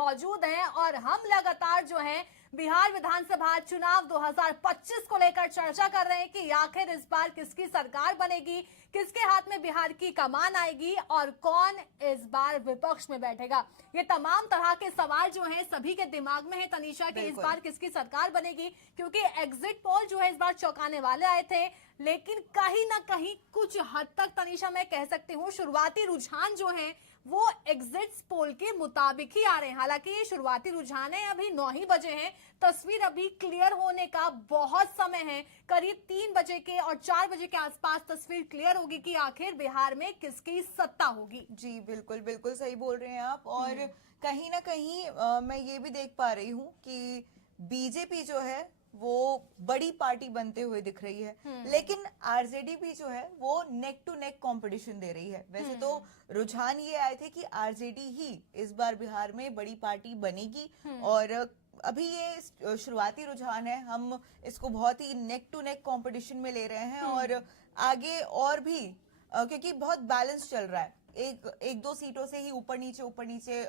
मौजूद हैं और हम लगातार जो है बिहार विधानसभा चुनाव 2025 को लेकर चर्चा कर रहे हैं कि आखिर इस बार किसकी सरकार बनेगी, किसके हाथ में बिहार की कमान आएगी और कौन इस बार विपक्ष में बैठेगा। ये तमाम तरह के सवाल जो हैं सभी के दिमाग में है तनीषा कि इस बार किसकी सरकार बनेगी, क्योंकि एग्जिट पोल जो है इस बार चौंकाने वाले आए थे, लेकिन कहीं ना कहीं कुछ हद तक तनीषा मैं कह सकती हूँ शुरुआती रुझान जो है वो एग्जिट पोल के मुताबिक ही आ रहे हैं। हालांकि ये शुरुआती रुझान है, अभी 9 ही बजे हैं, तस्वीर अभी क्लियर होने का बहुत समय है। करीब 3 बजे के और 4 बजे के आसपास तस्वीर क्लियर होगी कि आखिर बिहार में किसकी सत्ता होगी। जी बिल्कुल बिल्कुल सही बोल रहे हैं आप। और कहीं ना कहीं मैं ये भी देख पा रही हूँ कि बीजेपी जो है वो बड़ी पार्टी बनते हुए दिख रही है, लेकिन आरजेडी भी जो है वो नेक टू नेक कंपटीशन दे रही है। वैसे तो रुझान ये आए थे कि आरजेडी ही इस बार बिहार में बड़ी पार्टी बनेगी, और अभी ये शुरुआती रुझान है, हम इसको बहुत ही नेक टू नेक कंपटीशन में ले रहे हैं। और आगे और भी क्योंकि बहुत बैलेंस चल रहा है, एक दो सीटों से ही ऊपर नीचे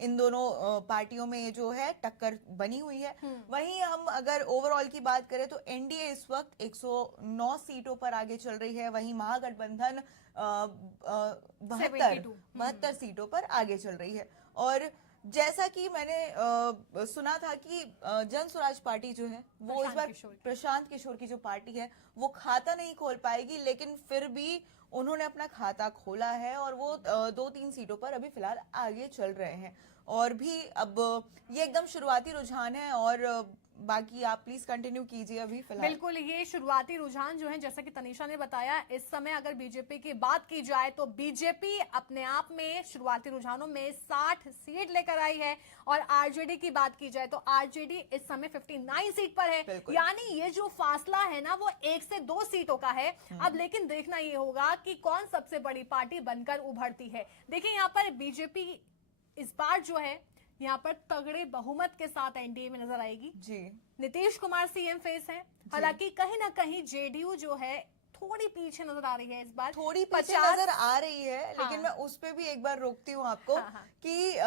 इन दोनों पार्टियों में जो है टक्कर बनी हुई है। वहीं हम अगर ओवरऑल की बात करें तो एनडीए इस वक्त 109 सीटों पर आगे चल रही है, वहीं महागठबंधन 72 सीटों पर आगे चल रही है। और जैसा कि मैंने सुना था कि जन स्वराज पार्टी जो है वो इस बार प्रशांत किशोर की जो पार्टी है वो खाता नहीं खोल पाएगी, लेकिन फिर भी उन्होंने अपना खाता खोला है और वो 2-3 सीटों पर अभी फिलहाल आगे चल रहे हैं। और भी अब ये एकदम शुरुआती रुझान है, और बाकी आप प्लीज कंटिन्यू कीजिए अभी फिलहाल। बिल्कुल, ये शुरुआती रुझान जो है जैसा कि तनीषा ने बताया, इस समय अगर बीजेपी की बात की जाए तो बीजेपी अपने आप में शुरुआती रुझानों में 60 सीट लेकर आई है, और आरजेडी की बात की जाए तो आरजेडी इस समय 59 सीट पर है। यानी ये जो फासला है ना वो 1 से 2 सीटों का है। अब लेकिन देखना ये होगा कि कौन सबसे बड़ी पार्टी बनकर उभरती है। देखिए यहाँ पर बीजेपी इस बार जो है यहाँ पर तगड़े बहुमत के साथ एनडीए में नजर आएगी जी। नीतीश कुमार सीएम फेस हैं, हालांकि कहीं ना कहीं जेडीयू जो है थोड़ी पीछे नजर आ रही है, इस बार थोड़ी पीछे नजर आ रही है। हाँ। लेकिन मैं उस पे भी एक बार रोकती हूँ आपको। हाँ। कि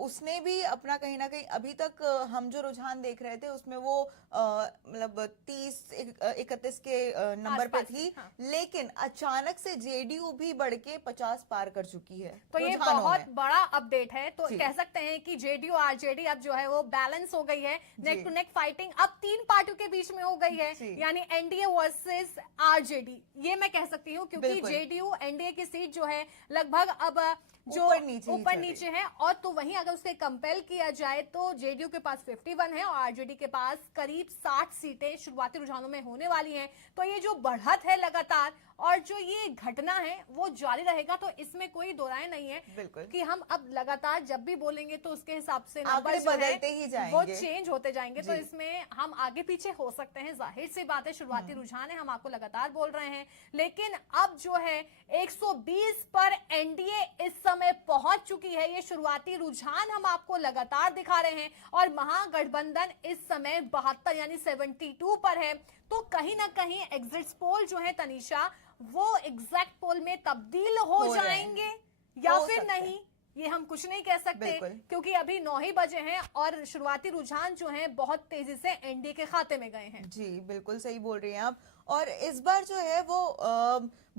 उसने भी अपना कहीं ना कहीं अभी तक हम जो रुझान देख रहे थे उसमें वो मतलब 30-31 के नंबर पे थी। हाँ। लेकिन अचानक से जेडीयू भी बढ़ के 50 पार कर चुकी है, तो ये बहुत बड़ा अपडेट है। तो कह सकते हैं कि जेडीयू आरजेडी अब जो है वो बैलेंस हो गई है, नेक टू नेक फाइटिंग अब 3 पार्टियों के बीच में हो गई है, यानी एनडीए वर्सेस आरजेडी, ये मैं कह सकती हूँ, क्योंकि जेडीयू एनडीए की सीट जो है लगभग अब जो ऊपर नीचे है। और तो वहीं अगर उसके कंपेल किया जाए तो जेडीयू के पास 51 है और आरजेडी के पास करीब 60 सीटें शुरुआती रुझानों में होने वाली हैं। तो ये जो बढ़त है लगातार और जो ये घटना है वो जारी रहेगा, तो इसमें कोई दो राय नहीं है कि हम अब लगातार जब भी बोलेंगे तो उसके हिसाब से नंबर बदलते ही जाएंगे, वो चेंज होते जाएंगे। तो इसमें हम आगे पीछे हो सकते हैं, जाहिर सी बात है, शुरुआती रुझान है, हम आपको लगातार बोल रहे हैं। लेकिन अब जो है 120 पर एनडीए इस समय पहुंच चुकी है, ये शुरुआती रुझान हम आपको लगातार दिखा रहे हैं, और महागठबंधन इस समय 72 यानी 72 पर है। तो कहीं ना कहीं एग्जिट पोल जो है तनीषा वो एग्जैक्ट पोल में तब्दील हो जाएंगे या फिर नहीं, ये हम कुछ नहीं कह सकते, क्योंकि अभी 9 ही बजे हैं और शुरुआती रुझान जो हैं बहुत तेजी से एनडीए के खाते में गए हैं। जी बिल्कुल सही बोल रही हैं आप। और इस बार जो है वो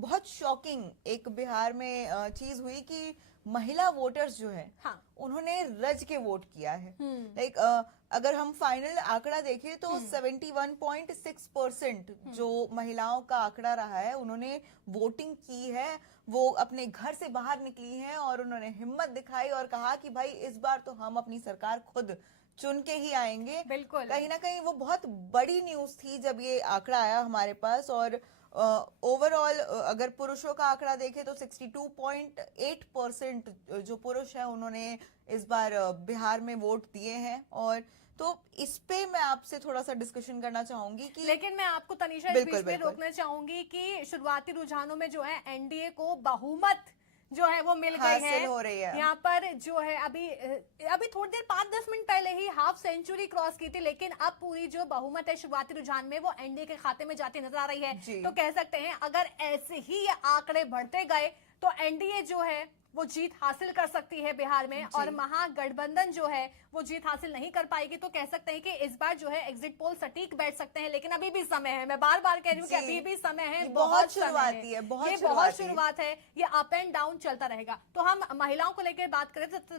बहुत शॉकिंग एक बिहार में चीज हुई कि महिला वोटर्स जो है उन्होंने रज के वोट किया है। लाइक अगर हम फाइनल आंकड़ा देखें तो 71.6% जो महिलाओं का आंकड़ा रहा है, उन्होंने वोटिंग की है, वो अपने घर से बाहर निकली हैं और उन्होंने हिम्मत दिखाई और कहा कि भाई इस बार तो हम अपनी सरकार खुद चुन के ही आएंगे। बिल्कुल, कहीं ना कहीं वो बहुत बड़ी न्यूज थी जब ये आंकड़ा आया हमारे पास। और ओवरऑल अगर पुरुषों का आंकड़ा देखें तो 62.8% जो पुरुष है उन्होंने इस बार बिहार में वोट दिए हैं। और तो इस पे मैं आपसे थोड़ा सा डिस्कशन करना चाहूंगी कि लेकिन मैं आपको तनीषा इस बीच में रोकना चाहूंगी कि शुरुआती रुझानों में जो है एनडीए को बहुमत जो है वो मिल गई है, हो रही है। यहाँ पर जो है अभी थोड़ी देर 5-10 मिनट पहले ही हाफ सेंचुरी क्रॉस की थी, लेकिन अब पूरी जो बहुमत है शुरुआती रुझान में वो एनडीए के खाते में जाती नजर आ रही है। तो कह सकते हैं अगर ऐसे ही ये आंकड़े बढ़ते गए तो एनडीए जो है वो जीत हासिल कर सकती है बिहार में, और महागठबंधन जो है वो जीत हासिल नहीं कर पाएगी। तो कह सकते हैं कि इस बार जो है एग्जिट पोल सटीक बैठ सकते हैं, लेकिन अभी भी समय है। मैं बार बार कह रही हूँ कि अभी भी समय है, बहुत शुरुआती है, ये बहुत शुरुआत है, ये अप एंड डाउन चलता रहेगा। तो हम महिलाओं को लेकर बात करें तो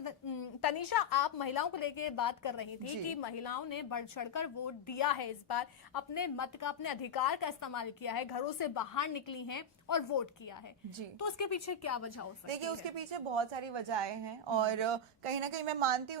तनिषा, आप महिलाओं को लेकर बात कर रही थी कि महिलाओं ने बढ़ चढ़कर वोट दिया है, इस बार अपने मत का, अपने अधिकार का इस्तेमाल किया है, घरों से बाहर निकली हैं और वोट किया है जी। तो उसके पीछे क्या वजह हो सकती है? देखिए, उसके पीछे बहुत सारी वजहें हैं, और कहीं ना कहीं मैं मानती हूँ